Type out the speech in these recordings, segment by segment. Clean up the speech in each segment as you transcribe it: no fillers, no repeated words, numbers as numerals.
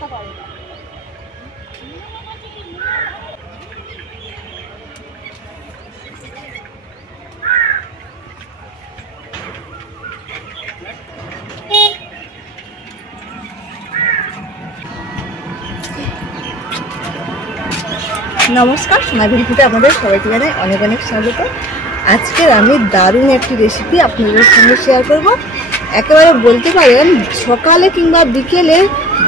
নমস্কার, সোনাঝুরি ফুটে আপনাদের সবাইকে জানাই অনেক অনেক স্বাগত। আজকের আমি দারুণ একটি রেসিপি আপনাদের সঙ্গে শেয়ার করব। একেবারে বলতে পারেন সকালে কিংবা বিকেলে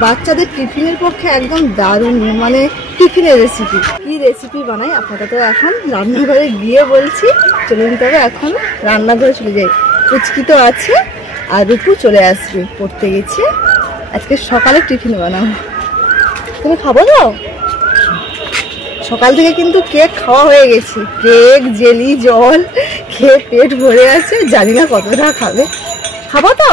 বাচ্চাদের টিফিনের পক্ষে একদম দারুণ, মানে টিফিনের রেসিপি। কি রেসিপি বানাই আপনারা তো এখন রান্নাঘরে গিয়ে বলছি। চলুন তবে এখন রান্নাঘরে চলে যাই। পুচকি তো আছে আর রূপু চলে আসবে, পড়তে গেছে। আজকে সকালে টিফিন বানাবো। তুমি খাবো তো? সকাল থেকে কিন্তু কেক খাওয়া হয়ে গেছে, কেক, জেলি, জল খেয়ে পেট ভরে আছে। জানি না কতটা খাবে। খাবো তো?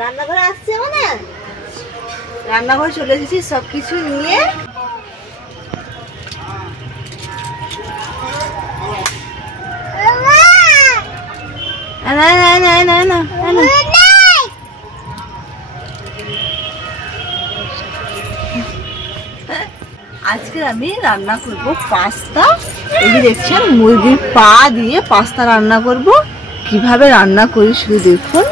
রান্নাঘরে আসছে মানে রান্নাঘরে চলে এসেছি সবকিছু নিয়ে। আজকে আমি রান্না করব পাস্তা। এই যে দেখছেন মুরগির পা দিয়ে পাস্তা রান্না করব। কিভাবে রান্না করি শুধু দেখুন।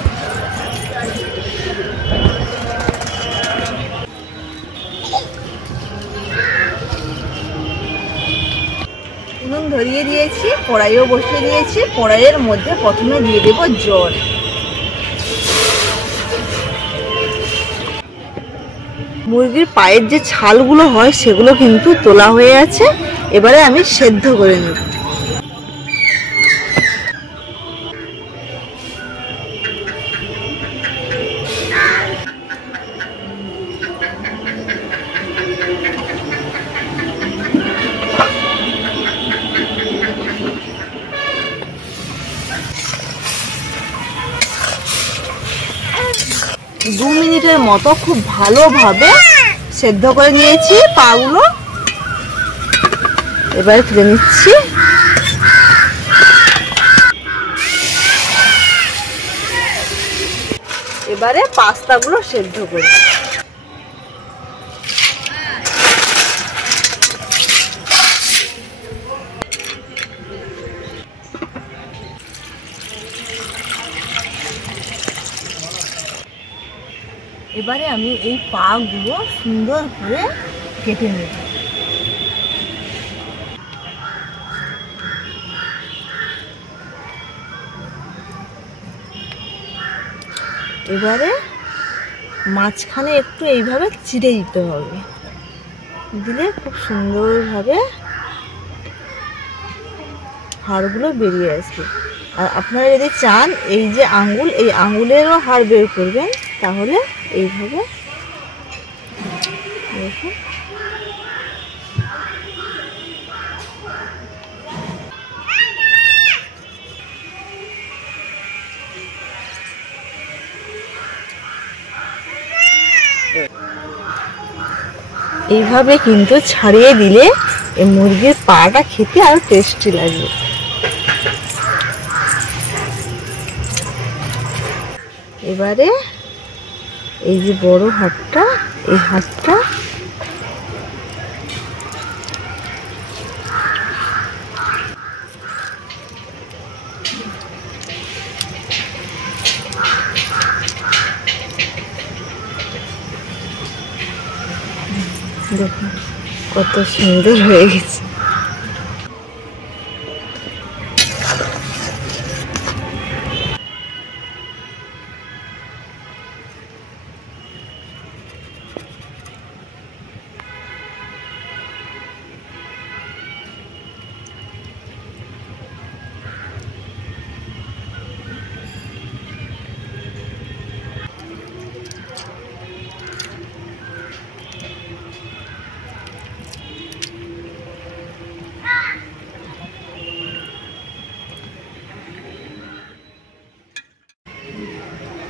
উনুন ধরিয়ে দিয়েছি, কড়াইও বসিয়ে দিয়েছি। কড়াইয়ের মধ্যে প্রথমে দিয়ে দেব জল। মুরগির পায়ের যে ছালগুলো হয় সেগুলো কিন্তু তোলা হয়ে আছে। এবারে আমি সেদ্ধ করে নেব। দু মিনিটের মতো খুব ভালোভাবে সেদ্ধ করে নিয়েছি পাগুলো। এবারে তুলে নিচ্ছি। এবারে পাস্তাগুলো সেদ্ধ করি। এবারে আমি এই পাগুলো সুন্দর করে কেটে নেব। এবারে মাঝখানে একটু এইভাবে চিড়ে দিতে হবে, দিলে খুব সুন্দরভাবে হাড়গুলো বেরিয়ে আসবে। আর আপনারা যদি চান এই যে আঙ্গুল, এই আঙ্গুলেরও হাড় বের করবেন, তাহলে এইভাবে দেখুন। এইভাবে কিন্তু ছাড়িয়ে দিলে এই মুরগির পাটা খেতে আরো টেস্টি লাগবে। এবারে এই যে বড় হাড়টা, এই হাড়টা দেখুন কত সুন্দর হয়ে গেছে।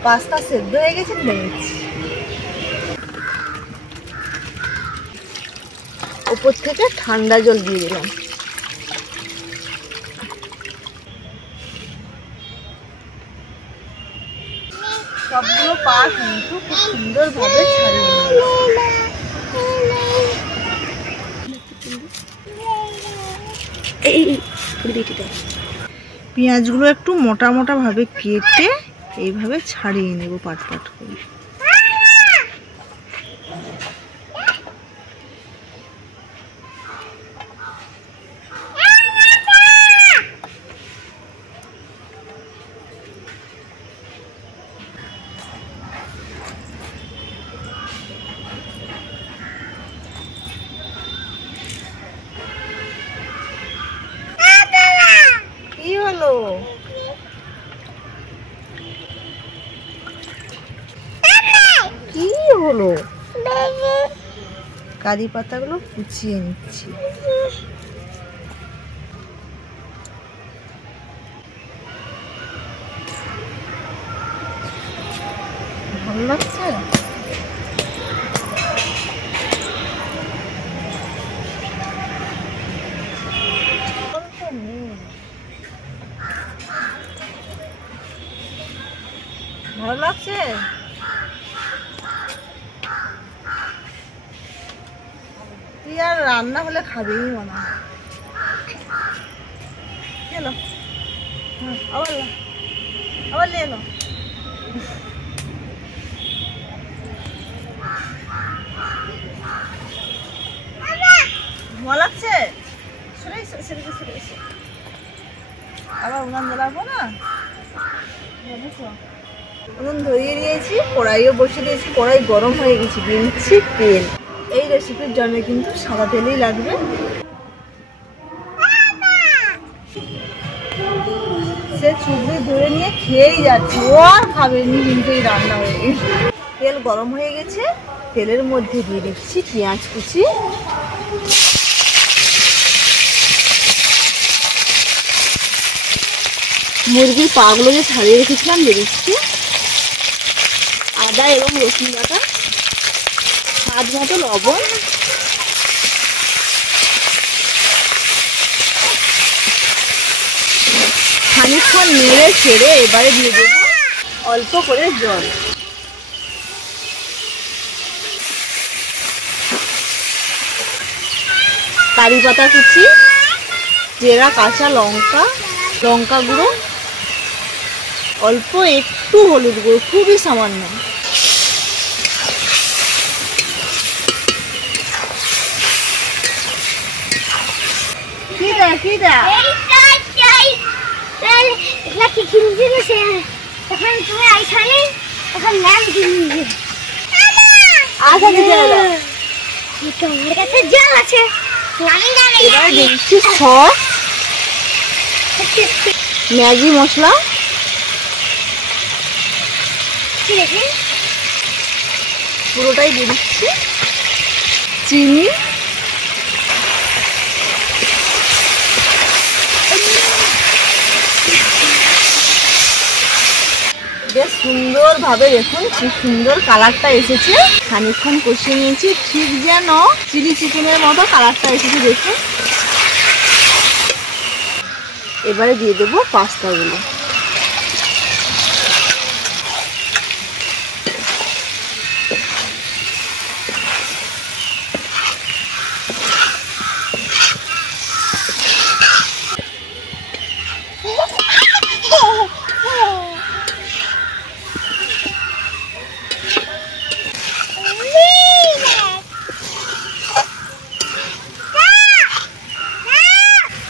পাস্তা সেদ্ধ হয়ে গেছে, তুলে নিচ্ছি। ওপর থেকে ঠান্ডা জল দিয়ে দিলাম। সবগুলো পা কিন্তু খুব সুন্দরভাবে ছাড়িয়ে নিলাম। পেঁয়াজগুলো একটু মোটা মোটা ভাবে কেটে এইভাবে ছাড়িয়ে নেব পাট পাট করে। কি হলো? কি হলো? কারি পাতাগুলো কুচিয়ে নিচ্ছি। ভালো লাগছে? ভালো লাগছে? তুই আর রান্না হলে খাবেই মনে হয়। এলো আবার নিয়ে এলো। ভালো লাগছে? আবার উনান জ্বালাবো না? উনুন ধরিয়ে দিয়েছি, কড়াইও বসিয়ে দিয়েছি, কড়াই গরম হয়ে গেছে, দিয়ে নিচ্ছি তেল। এই রেসিপির জন্য কিন্তু সাদা তেলই লাগবে। সে চুবড়ি ধরে নিয়ে খেয়েই যাচ্ছে, ও আর খাবেনি, কিন্তু এই রান্না হয়ে গেছে। তেল গরম হয়ে গেছে, তেলের মধ্যে দিয়ে দিচ্ছি পেঁয়াজ কুচি, মুরগির পাগুলো যে ছাড়িয়ে রেখেছিলাম দিয়ে দিচ্ছি, আদা এবং রসুন বাটা, স্বাদ মতো লবণ, খানিকক্ষণ নেড়ে ছেড়ে এবারে দিয়ে দেবো অল্প করে জল। কারি পাতা কুচি, চেরা কাঁচা লঙ্কা, লঙ্কা গুঁড়ো, অল্প একটু হলুদ গুঁড়ো, খুবই সামান্য। এবার দিচ্ছি সস, ম্যাগি মশলা, পুরোটাই দিয়ে দিচ্ছি, চিনি, বেশ সুন্দরভাবে দেখুন কি সুন্দর কালারটা এসেছে। খানিকক্ষণ কষিয়ে নিয়েছি, ঠিক যেন চিলি চিকেনের মতো কালারটা এসেছে দেখুন। এবারে দিয়ে দেবো পাস্তাগুলো।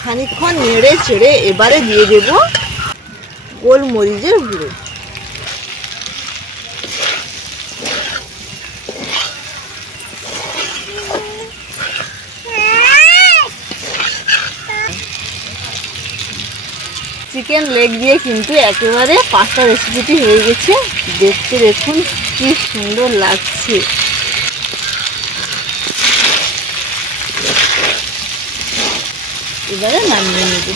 খানিকক্ষণ নেড়ে ছেড়ে এবারে দিয়ে দেব গোলমরিচের গুঁড়ো। চিকেন লেগ দিয়ে কিন্তু একেবারে পাস্তা রেসিপিটি হয়ে গেছে। দেখতে দেখুন কি সুন্দর লাগছে। এবারে নামিয়ে নেব।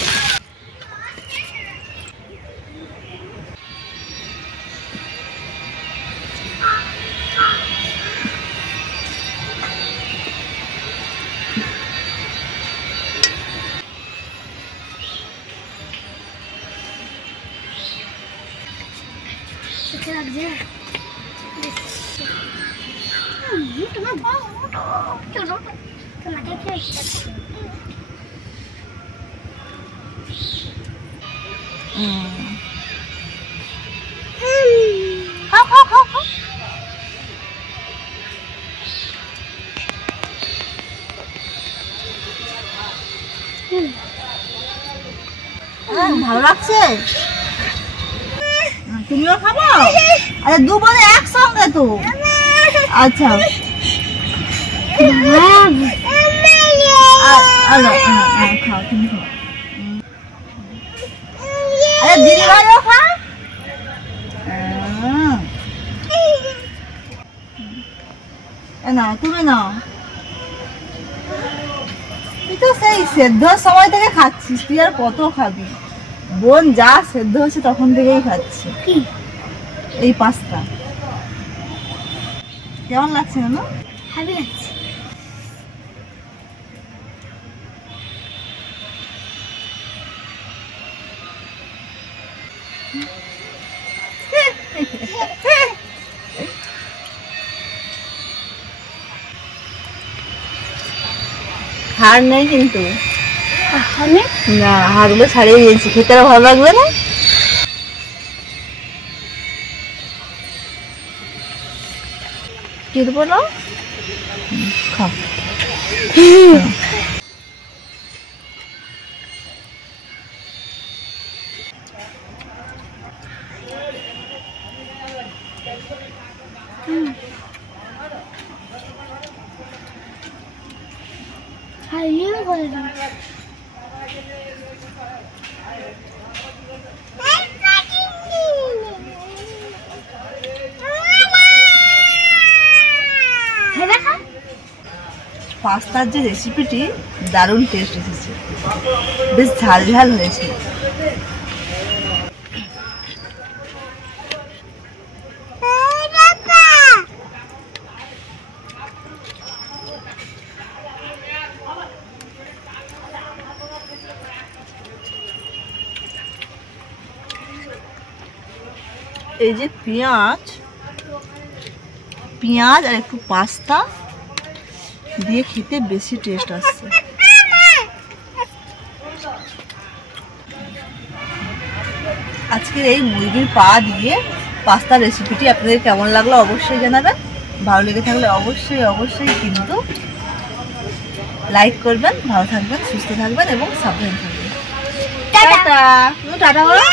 ভালো লাগছে? তুমিও খাবো? আরে দু বোনে একসঙ্গে তো। আচ্ছা খাও, তুমি খাও। আরে দিদি ভাইও খা। নাও তুমি নাও। তুই তো সেই সেদ্ধর সময় থেকে খাচ্ছিস, তুই আর কত খাবি? বোন যা সেদ্ধ হচ্ছে তখন থেকেই খাচ্ছে। এই পাস্তা কেমন লাগছে না? ভালো লাগছে। হাড় নেই কিন্তু, না হাড়গুলো ছাড়িয়ে দিয়েছি, খেতে আর ভালো লাগবে না। কি দেবো না? খাও। পাস্তার যে রেসিপিটি দারুণ টেস্ট এসেছে, বেশ ঝাল ঝাল হয়েছে। এই যে পেঁয়াজ আর একটু পাস্তা দিয়ে খেতে বেশি টেস্ট আসছে। আজকের এই মুরগির পা দিয়ে পাস্তার রেসিপিটি আপনাদের কেমন লাগলো অবশ্যই জানাবেন। ভালো লেগে থাকলে অবশ্যই কিন্তু লাইক করবেন। ভালো থাকবেন, সুস্থ থাকবেন এবং সাবধানে থাকবেন। টাটা। টাটা বলো।